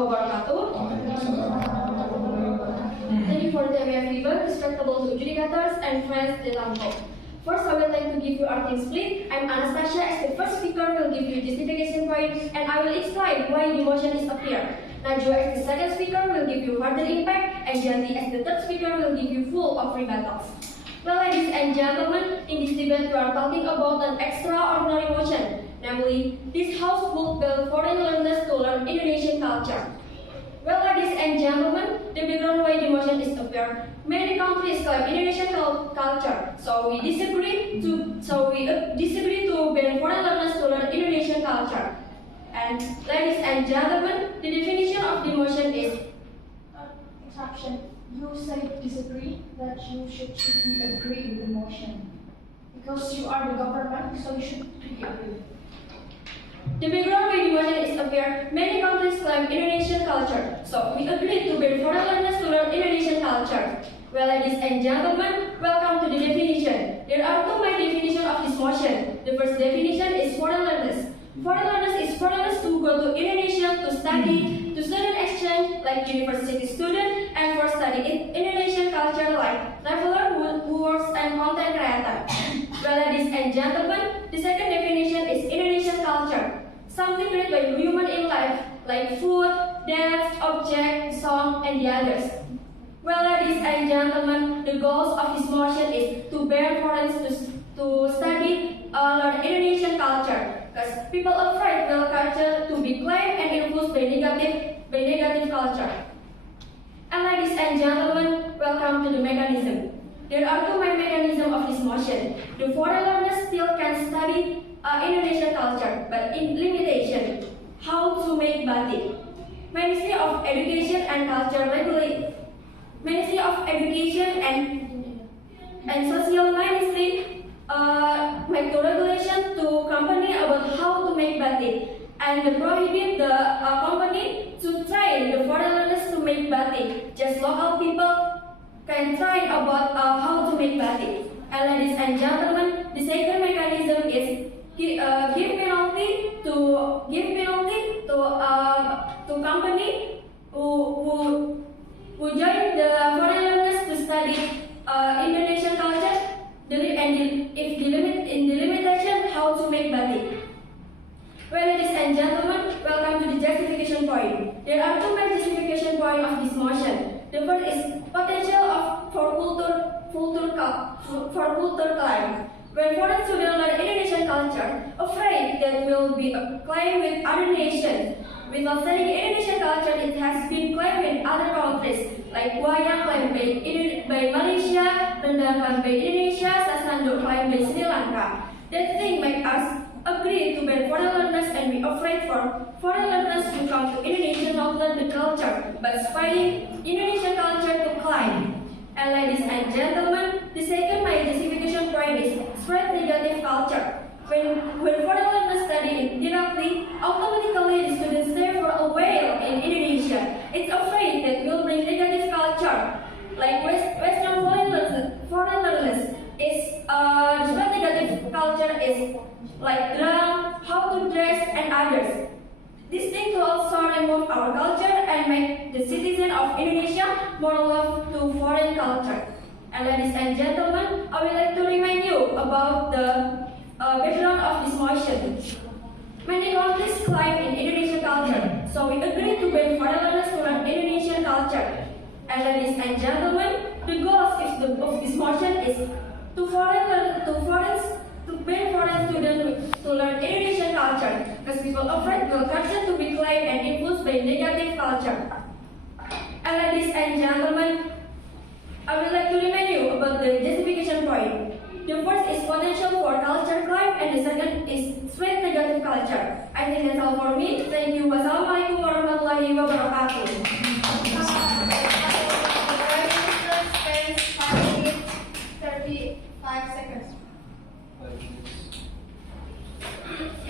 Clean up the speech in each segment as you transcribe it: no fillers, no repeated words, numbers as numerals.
wabarakatuh. Thank you for the everyone, respectable adjudicators and friends dalam talk. First, I would like to give you our team split. I'm Anastasia as the first speaker will give you justification point and I will explain why demotion is appear. Najwa as the second speaker will give you further impact and Jati as the third speaker will give you full of rebuttals. Well, ladies and gentlemen, in this debate we are talking about an extraordinary motion. Namely, this house would build foreign learners to learn Indonesian culture. Well, ladies and gentlemen, the background why the motion is appear. Many countries claim Indonesian culture, so we disagree to ban foreign learners to learn Indonesian culture. And ladies and gentlemen, the definition of the motion is Interruption. You say disagree, that you should be agree with the motion. Because you are the government, so you should be agree. the background why the motion is appear. Many countries claim Indonesian culture, so we agree to ban foreign learners to learn Indonesian culture. Well, ladies and gentlemen, welcome to the definition. There are two main definitions of this motion. The first definition is foreign learners. Foreign learners is foreigners who go to Indonesia to study, to student exchange like university student, and for study in Indonesian culture like traveler, works, and content creator. Well, ladies and gentlemen, the second definition is Indonesian culture. Something created by human in life like food, dance, object, song, and the others. Well, ladies and gentlemen, the goals of this motion is to ban foreigners to study learn Indonesian culture. Because people afraid their culture to be claimed and influenced by negative culture. And ladies and gentlemen, welcome to the mechanism. There are two main mechanisms of this motion. The foreign learners still can study Indonesian culture, but in limitation. How to make batik? Ministry of Education and Culture regulate. Ministry of Education and Social Ministry make the regulation to company about how to make batik and prohibit the company to train the foreign learners to make batik. Just local people can train about how to make batik. And ladies and gentlemen, the second mechanism is give penalty to company who join the foreign learners to study Indonesian culture. And if in the limitation, how to make batik. Well, ladies and gentlemen, welcome to the justification point. There are two main justification points of this motion. The first is potential for culture claim. When foreign students learn Indonesian culture, afraid that will be claimed with other nations. Without studying Indonesian culture, it has been claimed in other countries, like wayang claimed by Malaysia, rendang claimed by Indonesia, sasando claimed by Sri Lanka. That thing make us agree to ban foreign learners and be afraid for foreign learners to come to Indonesia not learn the culture, but spreading Indonesian culture to claim. And ladies and gentlemen, the second main justification point is spread negative culture. When foreign learners study directly, automatically the students stay for a while in Indonesia. It's afraid that will bring negative culture. Like Western foreign learners is spread negative culture is like drum, how to dress, and others. This thing will also remove our culture and make the citizen of Indonesia more love to foreign culture. And ladies and gentlemen, I would like to remind you about the background of this motion. Many countries claim in Indonesian culture, so we agree to ban foreign learners to learn Indonesian culture. And ladies and gentlemen, the goal of this motion is to ban foreign students to learn Indonesian culture, because people afraid will culture to be claimed and influenced by negative culture. And ladies and gentlemen, I would like to remind you about the justification point. The first is potential for culture claim and the second is spread negative culture. I think that's all for me. Thank you. Wassalamualaikum warahmatullahi wabarakatuh. Spends 5 minutes, 35 seconds.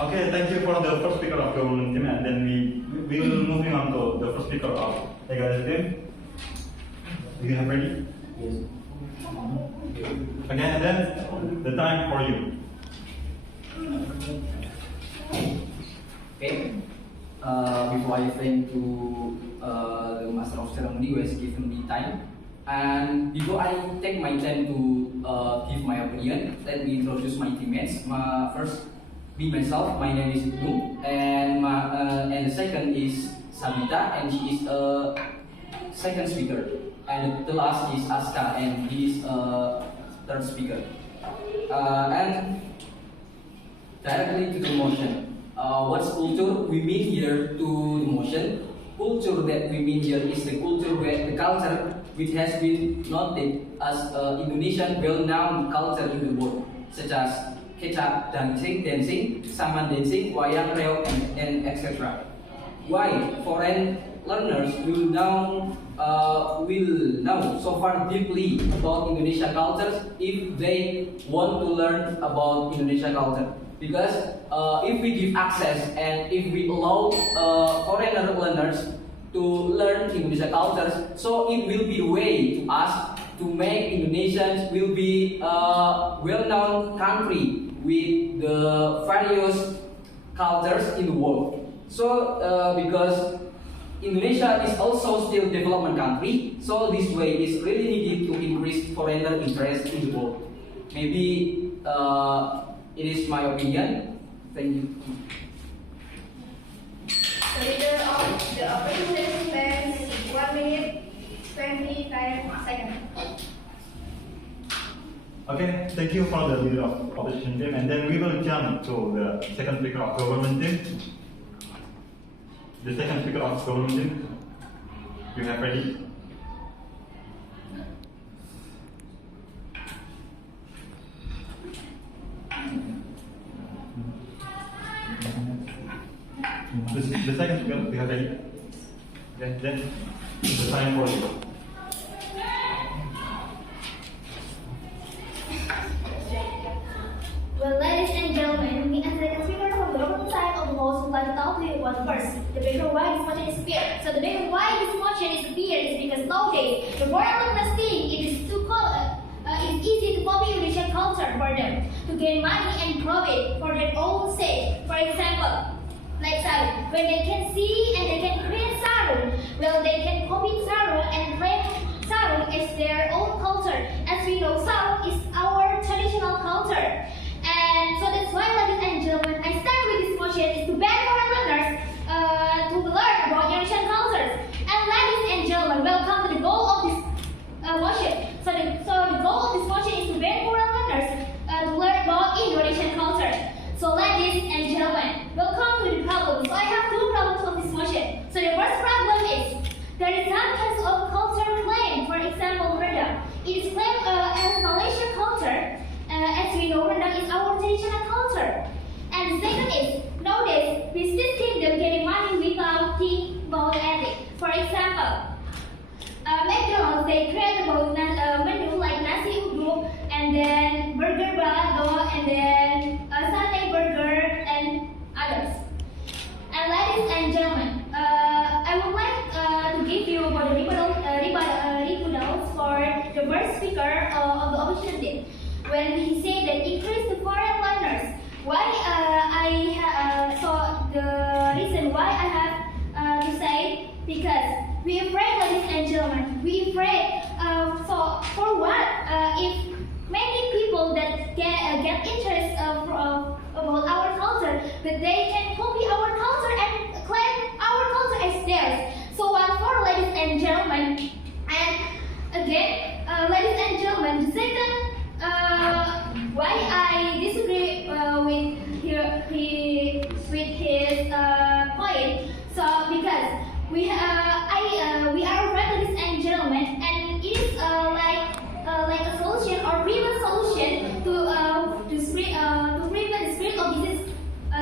Okay, thank you for the first speaker of your team, and then we will moving on to the first speaker of the guys team. Do you have ready? Yes. Okay, and then the time for you. Okay. before I thank to the Master of Ceremony who has given me time. And before I take my time to give my opinion, let me introduce my teammates. First, be myself. My name is Ibnu, and the second is Sabita, and she is a second speaker. And the last is Aska, and he is a third speaker. And directly to the motion. What's culture? We mean here to the motion. Culture that we mean here is the culture where the culture which has been noted as Indonesian well-known culture in the world, such as kecap dancing, saman dancing, wayang reog, and etc. Why foreign learners will know so far deeply about Indonesian cultures if they want to learn about Indonesian culture? Because if we give access and if we allow foreigner learners to learn Indonesian cultures, so it will be a way to us to make Indonesians will be a well-known country with the various cultures in the world. So because Indonesia is also still development country, so this way is really needed to increase foreigner interest in the world. Maybe it is my opinion. Thank you. The leader of the opposition spends 1 minute 25 seconds. Okay, thank you for the leader of opposition team, and then we will jump to the second speaker of government team. The second speaker of government team, you have ready? The second speaker, you have ready? Okay, then the time for you. Well, ladies and gentlemen, me as the speaker from the government side of the house would like to talk to you about first, the background why this motion is appeared. So the background why this motion is appeared is because nowadays the foreign learners think it is it's easy to copy Indonesian culture for them to gain money and profit for their own sake. For example, like sarung, when they can see and they can create sarung, well, they can copy sarung and claim sarung as their own culture. As we know, sarung is our traditional culture. And so that's why, ladies and gentlemen, I start with this motion is to ban foreign learners to learn about Indonesian cultures. And ladies and gentlemen, welcome to the goal of this motion. So the goal of this motion is to ban foreign learners to learn about Indonesian culture. So ladies and gentlemen, welcome to the problem. So I have two problems of this motion. So the first problem is there is some kinds of culture claim. For example, rendang. It is claimed as Malaysian culture. As we know, rendang is our traditional culture. And the second is, nowadays, we still think them getting money without thinking about ethics. For example, McDonald's, they create about menu like nasi uduk, and then burger balado, and then satay burger, and others. And ladies and gentlemen, I would like to give you about the rebuttals for the first speaker of the opposition team. When he said that increase the foreign learners, why so the reason why I have to say, because we afraid, ladies and gentlemen, we afraid. So for what? If many people that get interest about our culture, that they can copy our culture and claim our culture as theirs. So what for, ladies and gentlemen? And again, ladies and gentlemen, the second why I disagree with his point. So because we are afraid, ladies and gentlemen, and it is like a solution or prevent solution to prevent the spread of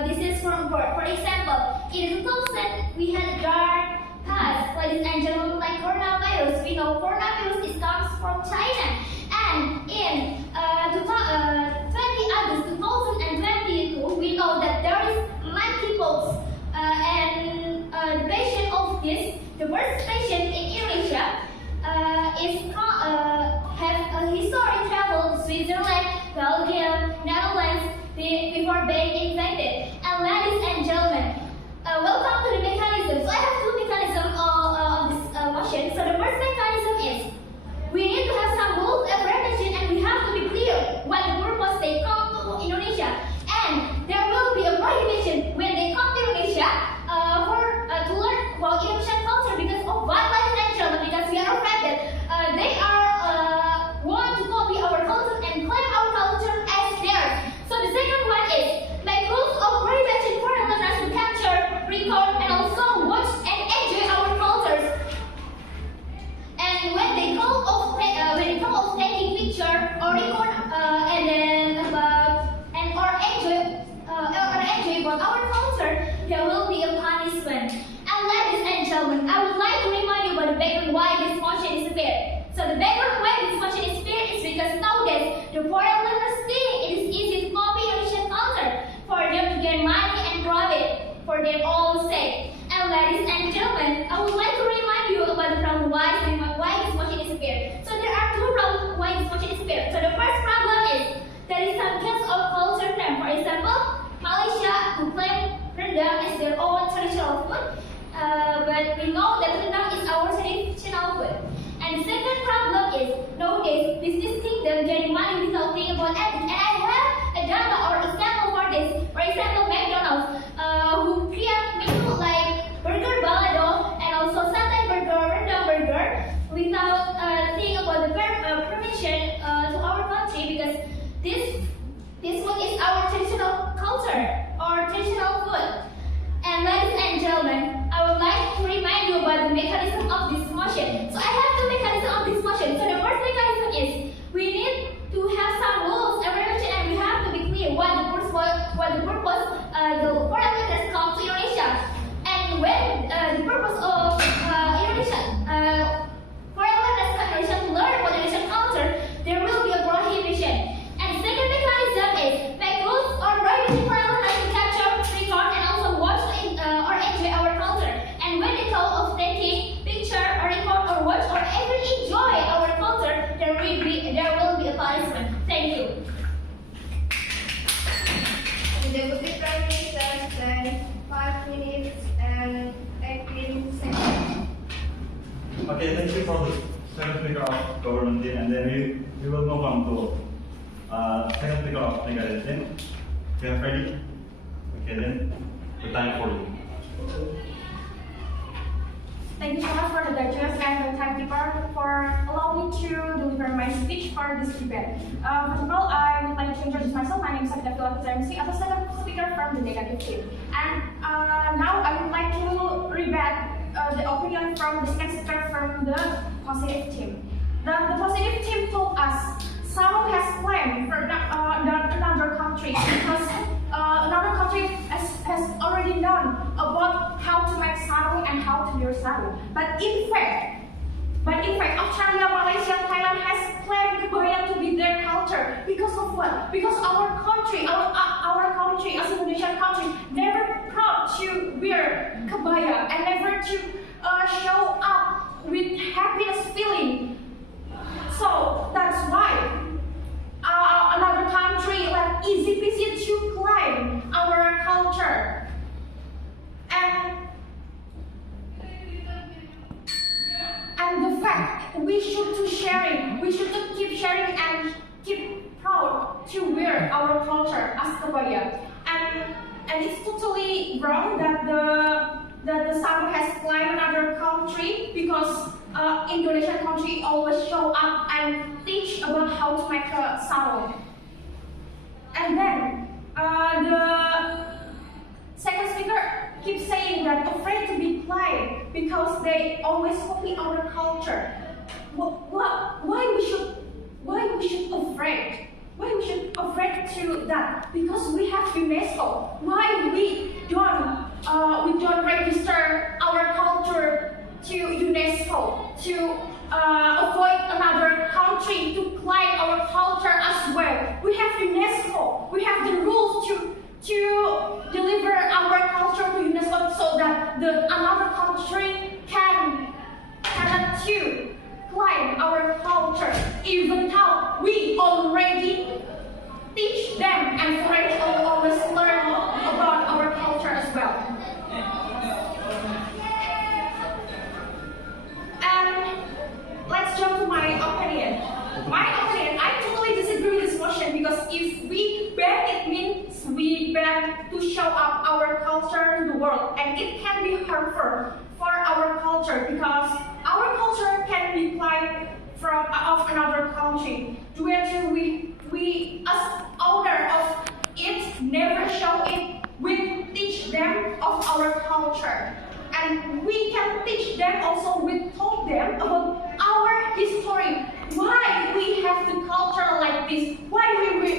disease from birth. For example, in 2000 we had a dark past, ladies and gentlemen, like coronavirus. We know coronavirus comes from China. And in 20 August 2022, we know that there is 9 people and the patient of this, the first patient in Indonesia, have a history travel to Switzerland, Belgium, Netherlands before being infected. And ladies and gentlemen, welcome to the we need to have some rules and regulations, and we have to be clear what the purpose they come to Indonesia. And there will be a prohibition when they come to Indonesia to learn about Indonesian culture because of what, ladies and gentlemen, because we are afraid that they are want to copy our culture and claim our culture as theirs. So the second one is make rules of prohibition for foreigners to capture, record, and also watch and enjoy our cultures. And when they come of taking picture or record and then or enjoy about our culture, there will be a punishment. And ladies and gentlemen, I would like to remind you about the background why this motion is appeared. So the background why this motion is appeared is because nowadays the foreign learners think it is easy to copy Indonesian culture for them to get money and profit for their own sake. And ladies and gentlemen, I would like to remind you about the problem why this motion is appeared. So there are two problems why this motion is appeared. So the first problem is there is some case of culture claim. For example, Malaysia who claim rendang as their own traditional food, but we know that rendang is our traditional food. And the second problem is nowadays business think they're getting money without thinking about ethics. And I have a data or example for this. For example, McDonald's who create menu like burger balado and also satay burger, rendang burger without thinking about the permission to our country because this food is our traditional culture or traditional food. And ladies and gentlemen, I would like to remind you about the mechanism of this motion. So I have two mechanisms of this motion. So the first mechanism is we need to have some rules and regulations, and we have to be clear what the purpose the foreign learners come to Indonesia. And when the purpose of Indonesia foreign learners come to Indonesia to learn about Indonesian culture, there will be a prohibition. And the second mechanism is make rules or prohibition for learners to capture, record, and also watch or enjoy our culture. And when they talk of taking picture or record or watch or even enjoy our culture, there will be a punishment. Thank you. The Deputy Prime Minister spent 5 minutes and 18 seconds. Okay, thank you for the second speaker of government team, and then we will move on to second speaker of legal team. You are ready? Okay, then the time for you. Thank you so much for the judges and the timekeeper for allowing me to deliver my speech for this debate. First of all, I would like to introduce myself. My name is Sabita MC, as a second speaker from the negative team. And now I would like to rebut the opinion from the second speaker from the positive team. The positive team told us Sarung has claimed for another country because another country has already known about how to make sarung and how to wear sarung. But in fact, Australia, Malaysia, Thailand has claimed kebaya to be their culture because of what? Because our country, as Indonesian country, never proud to wear kebaya and never to show up with happiness feeling. So that's why another country like easy peasy to claim our culture. And the fact we should keep sharing and keep proud to wear our culture as kebaya. And it's totally wrong that the sarung has claimed another country because Indonesian country always show up and teach about how to make a sarung. And then the second speaker keeps saying that afraid to be claimed because they always copy our culture. Why we should afraid? Why we should afraid to that? Because we have UNESCO. Why we don't register our culture to UNESCO to avoid another country to claim our culture as well? We have UNESCO. We have the rules to deliver our culture to UNESCO so that another country cannot to claim our culture, even though we already teach them and French always learn about our culture as well. And let's jump to my opinion. show up our culture to the world, and it can be harmful for our culture because our culture can be applied from of another country. Due to we as owner of it never show it, we teach them of our culture, and we can teach them also. We taught them about our history, why we have the culture like this, why we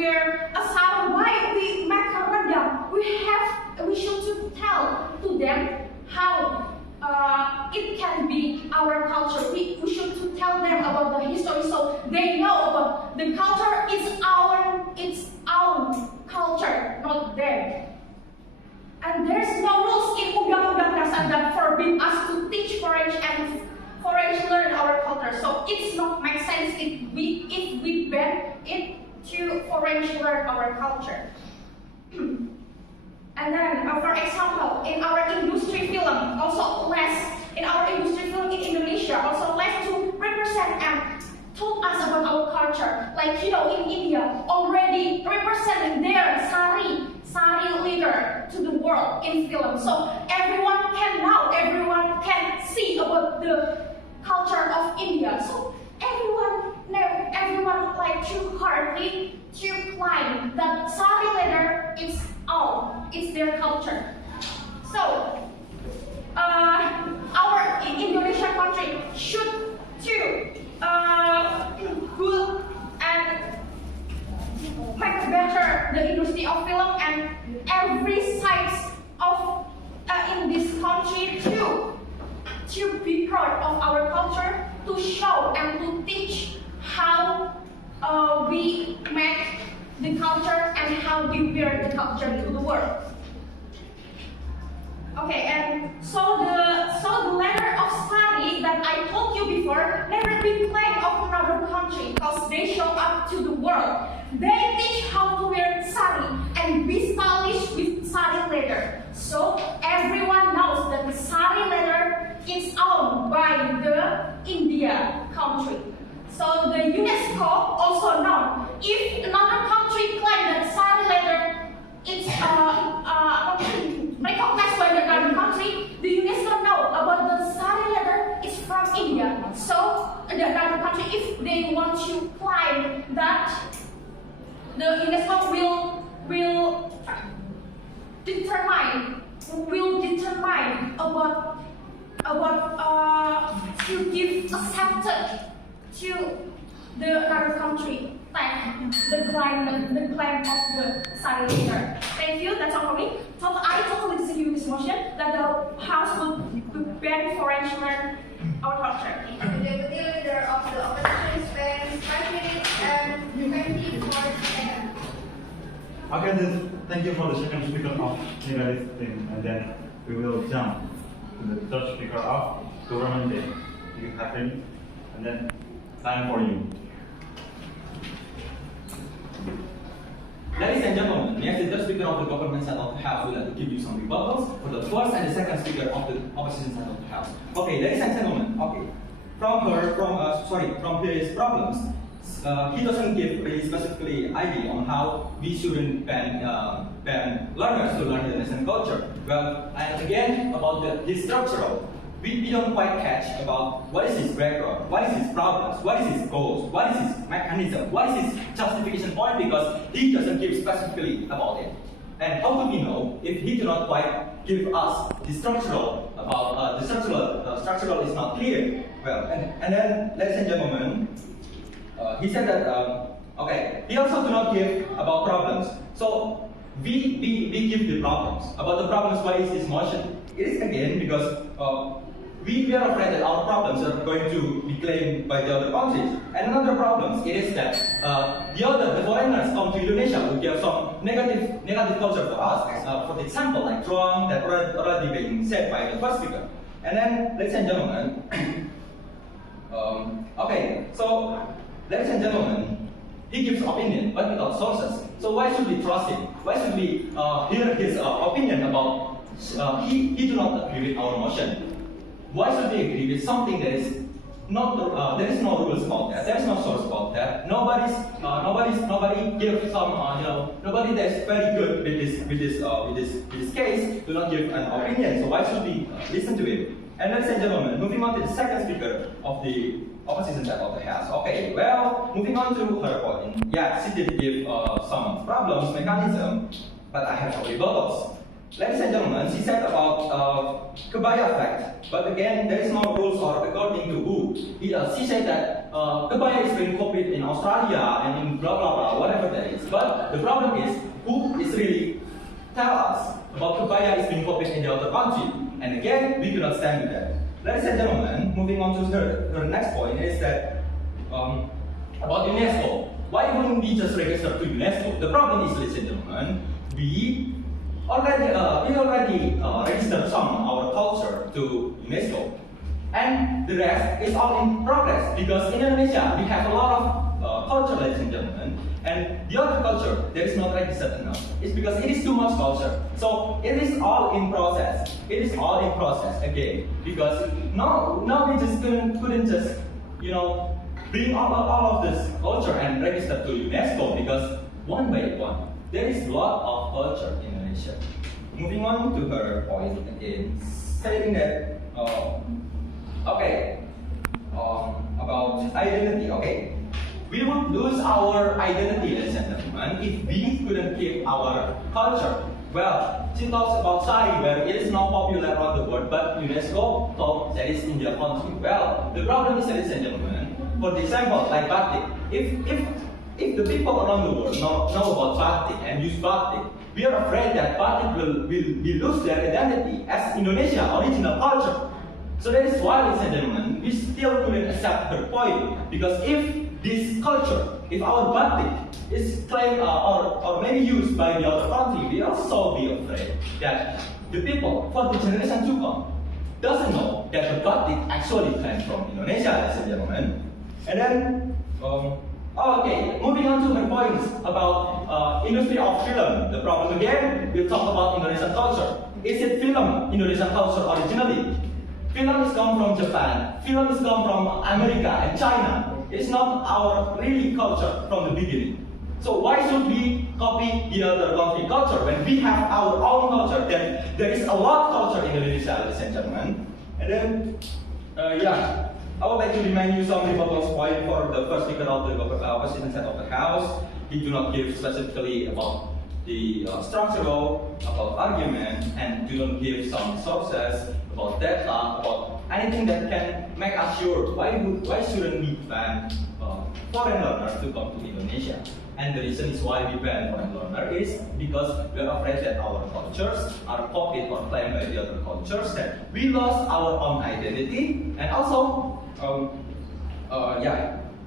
wear a sarung, why we make a rendang. We should tell to them how it can be our culture. We should tell them about the history so they know about the culture is its own culture, not them. And there's no rules in Undang-Undang Dasar that forbid us to teach foreign and foreign learn our culture. So it's not make sense if we ban it to foreign learn our culture. And then, for example, in our industry film, also less in our industry film in Indonesia, also less to represent and told us about our culture. Like in India, already representing their sari leader to the world in film. So everyone can see about the culture of India. So everyone like to hardly to claim that sari leader is it's their culture. So our Indonesian country should to good and make better the industry of film and every side of in this country to be proud of our culture, to show and to teach how we make the culture and how we wear the culture to the world. Okay, and so the letter of sari that I told you before never been played of another country because they show up to the world. They teach how to wear sari and be stylish with sari leather. So everyone knows that the sari leather is owned by the India country. So the UNESCO also know if another country claim that sari leather is recognized by the other country, the UNESCO know about the sari leather is from India. So the other country, if they want to claim that, the UNESCO will determine about to give accepted to the other country the claim of the sari leader. Thank you. That's all for me. So I totally disagree with this motion that the House would ban foreign learn our culture. The deputy leader of the opposition spends 5 minutes and 24 seconds. Okay, then thank you for the second speaker of negative thing, and then we will jump to the third speaker of government day. You have ready? And then time for you. Ladies and gentlemen, me as the third speaker of the government side of the house would like to give you some rebuttals for the first and the second speaker of the opposition side of the house. Okay, ladies and gentlemen, okay. From his problems, he doesn't give really specifically idea on how we shouldn't ban learners to learn the Indonesian culture. Well, and again about his structural, we don't quite catch about what is his background, what is his problems, what is his goals, what is his mechanism, what is his justification point, because he doesn't give specifically about it. And how do we know if he do not quite give us the structural about the structural is not clear? Well, and then ladies and gentlemen, he said that okay, he also do not give about problems. So we give the problems. About the problems, why is this motion? It is again because we are afraid that our problems are going to be claimed by the other countries. And another problem is that the foreigners come to Indonesia will give some negative culture for us. For example, like drawing that already being said by the first speaker. And then, ladies and gentlemen, okay, so ladies and gentlemen, he gives opinion but without sources. So why should we trust him? Why should we hear his opinion about he do not agree with our motion? Why should we agree with something that is there is no rules about that. There is no source about that. Nobody gives some, nobody that is very good with this case do not give an opinion. So why should we listen to it? And ladies and gentlemen, moving on to the second speaker of the opposition side of the house. Okay, well, moving on to her point. Yeah, she did give some problems, mechanism, but I have some rebuttals. Ladies and gentlemen, she said about kebaya effect, but again, there is no rules or according to who. She said that kebaya is being copied in Australia and in blah blah blah, whatever that is. But the problem is, who is really tell us about kebaya is being copied in the other country? And again, we do not stand with that. Ladies and gentlemen, moving on to her next point is that about UNESCO. Why wouldn't we just register to UNESCO? The problem is, ladies and gentlemen, we already registered some our culture to UNESCO, and the rest is all in progress because in Indonesia we have a lot of culture, ladies and gentlemen, and the other culture that is not registered enough. It's because it is too much culture. So it is all in process. It is all in process again because now we just couldn't just bring all of this culture and register to UNESCO because one by one there is a lot of culture in Indonesia. Moving on to her point again, stating that about identity. Okay, we would lose our identity, ladies and gentlemen, if we couldn't keep our culture. Well, she talks about sari, where it is not popular around the world, but UNESCO thought that is in their country. Well, the problem is, ladies and gentlemen, for example, like batik. If the people around the world know about batik and use batik, we are afraid that batik will lose their identity as Indonesia original culture. So that is why, ladies and gentlemen, we still couldn't accept her point because if this culture, if our batik is claimed or maybe used by the other country, we also be afraid that the people for the generation to come doesn't know that the batik actually came from Indonesia, ladies and gentlemen. And then, okay, moving on to her points about industry of film. The problem again, we'll talk about Indonesian culture. Is it film Indonesian culture originally? Film is come from Japan. Film is come from America and China. It's not our really culture from the beginning. So why should we copy the other country culture when we have our own culture? Then there is a lot of culture in Indonesia, ladies and gentlemen. And then, I would like to remind you some rebuttals point for the first speaker of the opposition side of the house. He do not give specifically about the structural, about argument, and do not give some sources about data, about anything that can make us sure why shouldn't we ban foreign learners to come to Indonesia. And the reason is why we ban foreign learners is because we are afraid that our cultures are copied or claimed by the other cultures, that we lost our own identity, and also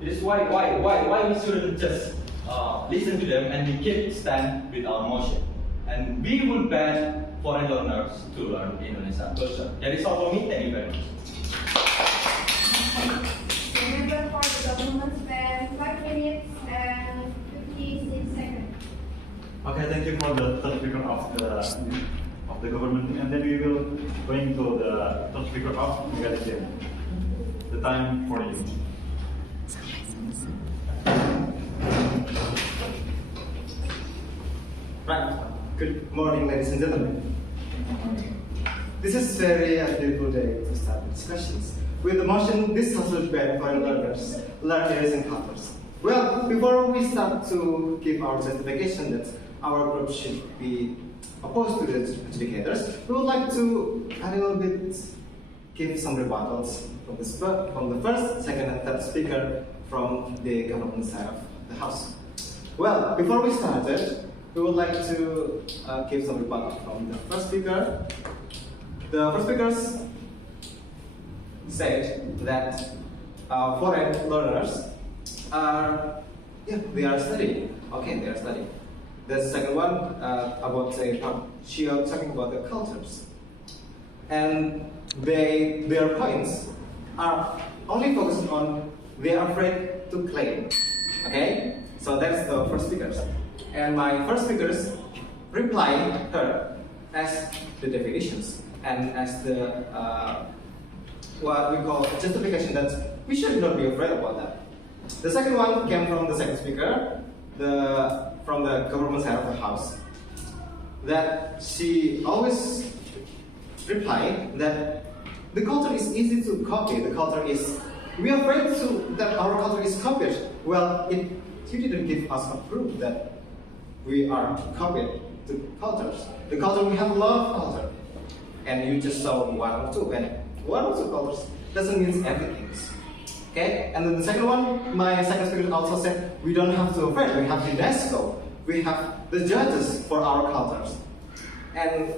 it is why we shouldn't just listen to them and we keep stand with our motion. And we will ban foreign learners to learn Indonesian culture. That is all for me. Thank you very much. Remember for the government spend 5 minutes and 56 seconds. Okay, thank you for the third speaker of the government, and then we will going to the third speaker of egalitarian. The time for you. Right. Good morning, ladies and gentlemen. This is very beautiful day to start the discussions. With the motion, this House will ban foreign learners learn Indonesian cultures. Well, before we start to give our justification that our group should be opposed to the adjudicators, we would like to a little bit give some rebuttals from the first, second, and third speaker from the government side of the House. Well, before we started, we would like to give some rebuttal from the first speaker. The first speakers said that foreign learners are studying. Okay, they are studying. The second one she was talking about the cultures, and their points are only focused on they are afraid to claim. Okay, so that's the first speakers. And my first speakers reply her as the definitions and as the what we call justification that we should not be afraid about that. The second one came from the second speaker, from the government side of the house, that she always replied that the culture is easy to copy. The culture is, we are afraid that our culture is copied. Well, you didn't give us a proof that we are copied to cultures. The culture, we have a lot of culture, and you just saw one or two, and one or two cultures doesn't mean everything. Okay, and then the second one, my second speaker also said, we don't have to afraid. We have UNESCO. We have the judges for our cultures, and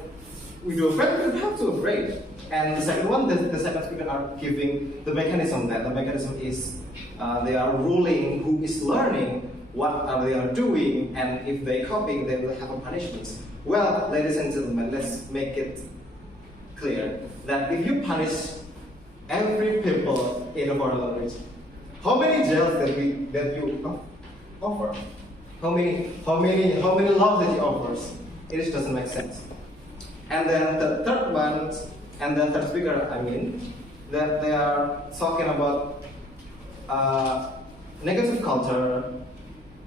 we do afraid. We don't have to afraid. And the second one, the second speaker are giving the mechanism. That the mechanism is they are ruling who is learning, what they are doing, and if they copy, they will have a punishment. Well, ladies and gentlemen, let's make it clear that if you punish every people in a foreign language, how many jails that you offer? How many laws that you offer? It just doesn't make sense. And then the third one, and the third speaker, I mean, that they are talking about negative culture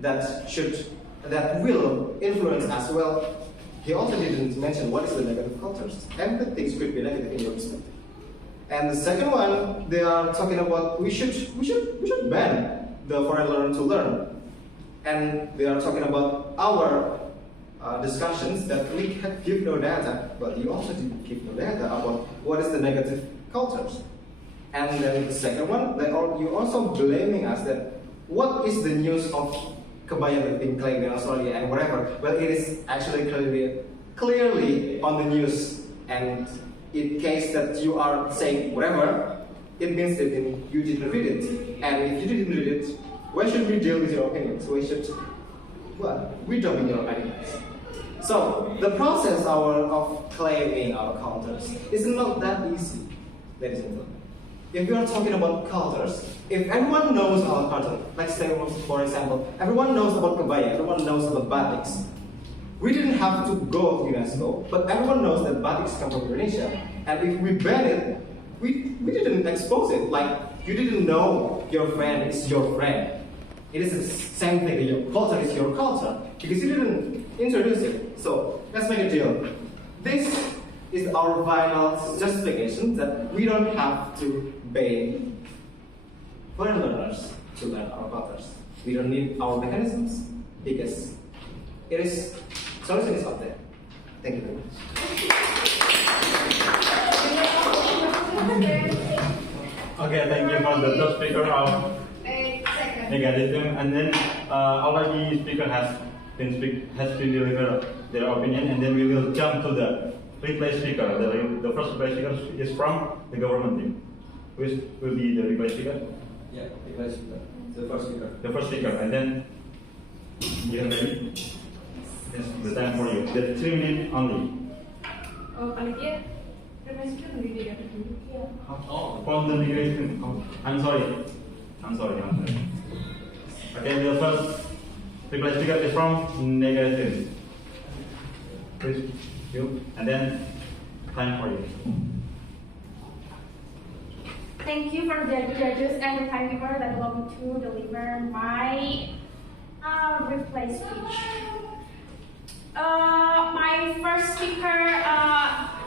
that will influence us. Well, he also didn't mention what is the negative cultures. Everything could be negative in your perspective. And the second one, they are talking about we should ban the foreign learner to learn. And they are talking about our discussions that we give no data, but you also didn't give no data about what is the negative cultures. And then the second one, you also blaming us that what is the news of kebaya that being claimed in Australia and whatever. Well, it is actually clearly on the news, and in case that you are saying whatever, it means that you didn't read it. And if you didn't read it, why should we deal with your opinions? We don't mean your opinions. So the process of claiming our cultures is not that easy, ladies and gentlemen. If we are talking about cultures, if everyone knows our culture, like say for example, everyone knows about kebaya, everyone knows about batiks. We didn't have to go to UNESCO, but everyone knows that batiks come from Indonesia. And if we ban it, we didn't expose it. Like, you didn't know your friend is your friend. It is the same thing, your culture is your culture, because you didn't introduce it. So, let's make a deal. This is our final justification that we don't have to ban foreign learners to learn our cultures. We don't need our mechanisms, because solution is out there. Thank you very much. Okay, thank you for the third speaker of negativism, and then already speaker has been delivered their opinion, and then we will jump to the replay speaker. The first replay speaker is from the government team. Which will be the replay speaker? Yeah, replace the first speaker. The first speaker, and then you are ready. Yes, the time for you. The 3 minutes only. Oh, Panitia, replacement sendiri ya? From the negation. I'm sorry. Okay, the first replay speaker is from negative. Please, you, and then time for you. Thank you for the judges and the timekeeper that allowed me to deliver my replay speech. My first speaker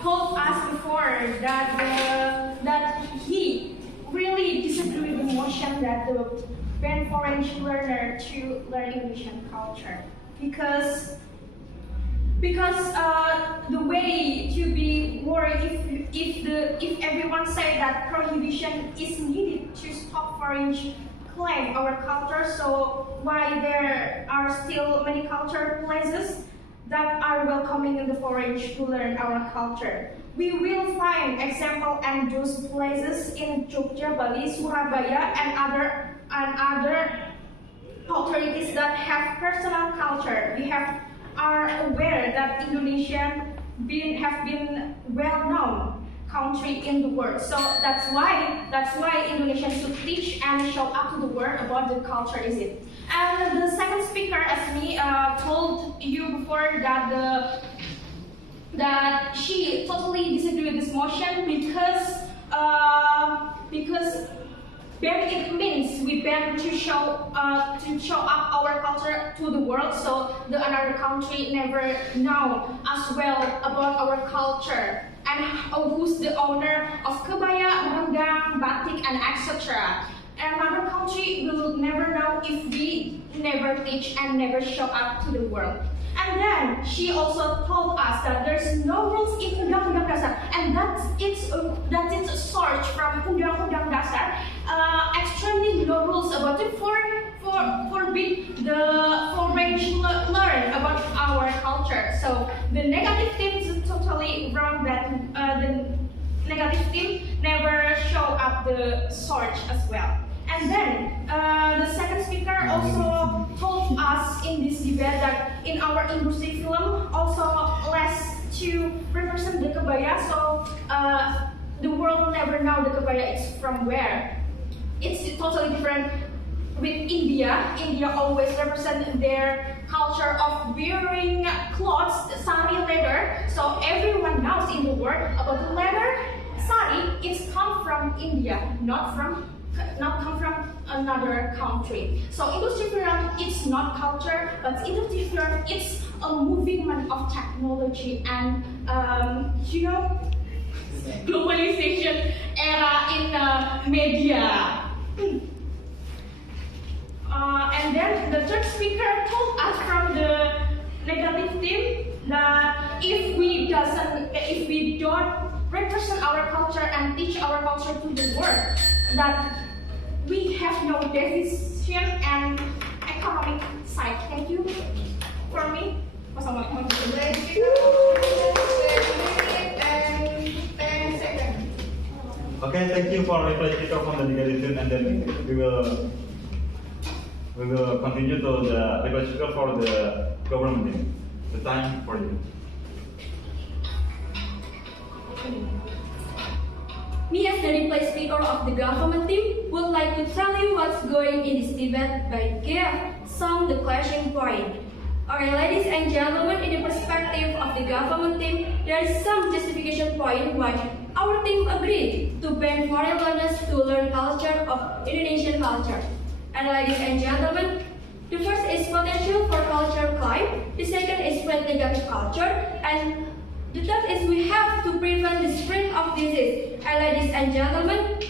told us before that he really disagreed with the motion that the ban foreign learner to learn Indonesian culture because the way to be worried if everyone say that prohibition is needed to stop foreign claim our culture, so why there are still many culture places that are welcoming in the foreign to learn our culture. We will find example and those places in Jogja, Bali, Surabaya, and other authorities that have personal culture. We are aware that Indonesia have been well-known country in the world. So that's why Indonesia should teach and show up to the world about the culture is it. And the second speaker, as me, told you before that she totally disagreed with this motion because ban it means we ban to show up our culture to the world, so the another country never know as well about our culture and who's the owner of kebaya, rendang, batik, and etc. Another country will never know if we never teach and never show up to the world. And then she also told us that there's no rules in Undang-Undang Dasar, and that's it's a search from Undang-Undang Dasar. Extremely no rules about it forbid the foreign to learn about our culture. So the negative thing is totally wrong. That the negative team never show up the search as well. And then the second speaker also told us in this debate that in our industry film also less to represent the kebaya, so the world never know the kebaya is from where. It's totally different with India. India always represent their culture of wearing clothes, sari leather. So everyone knows in the world about the leather. Sari is come from India, not come from another country. So industry film, it's not culture, but industry film, it's a movement of technology and globalization era in media. And then the third speaker told us from the negative team that if we don't represent our culture and teach our culture to the world, that we have no deficit and economic side. Thank you for me. Wassalamualaikum. Okay, thank you for reply speaker from the negative, and then we will continue to the reply speaker for the government team. The time for you. Me as the reply speaker of the government team would like to tell you what's going in this debate by give some the clashing point. Alright, ladies and gentlemen, in the perspective of the government team, there is some justification point why our team agreed to ban foreign learners to learn culture of Indonesian culture. And ladies and gentlemen, the first is potential for culture climb, the second is spread negative culture, and the third is we have to prevent the spread of disease. And ladies and gentlemen,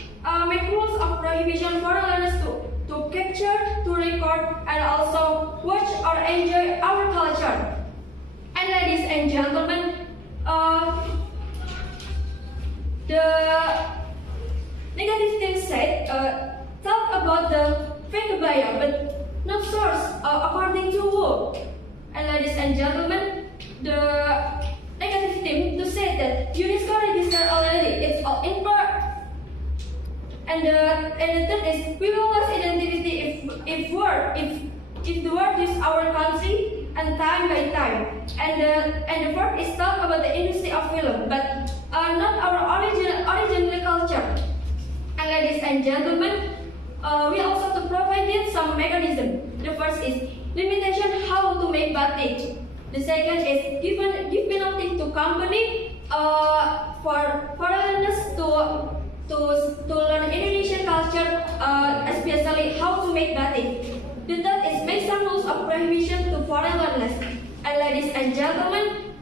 make rules of prohibition for learners to capture, to record, and also watch or enjoy our culture. And ladies and gentlemen, the negative thing said, talk about the fake kebaya, but not source according to who. And ladies and gentlemen, the negative thing to say that UNESCO registered already, it's all in part. And the third is we will lose identity if the word is our country and time by time. And the fourth is talk about the industry of film, but not our original culture. And ladies and gentlemen, we also to provide some mechanism. The first is limitation how to make batik. The second is give penalty to company for foreigners to learn Indonesian culture, especially how to make batik. The third is make some rules of prohibition to foreign learners. And ladies and gentlemen,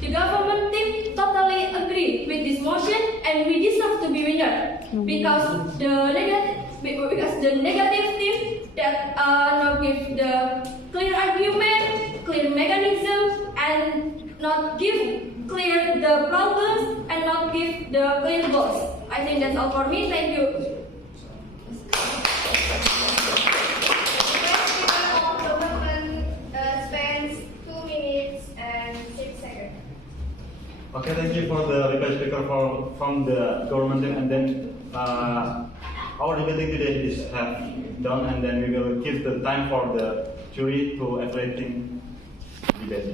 the government team totally agree with this motion, and we deserve to be winner because the negative team that not give the clear argument, clear mechanisms, and not give clear the problems and not give the clear goals. I think that's all for me. Thank you. Government spends 2 minutes and 6 seconds. Okay, thank you for the reply speaker from the government team, and then our debating today is have done, and then we will give the time for the jury to evaluating debate.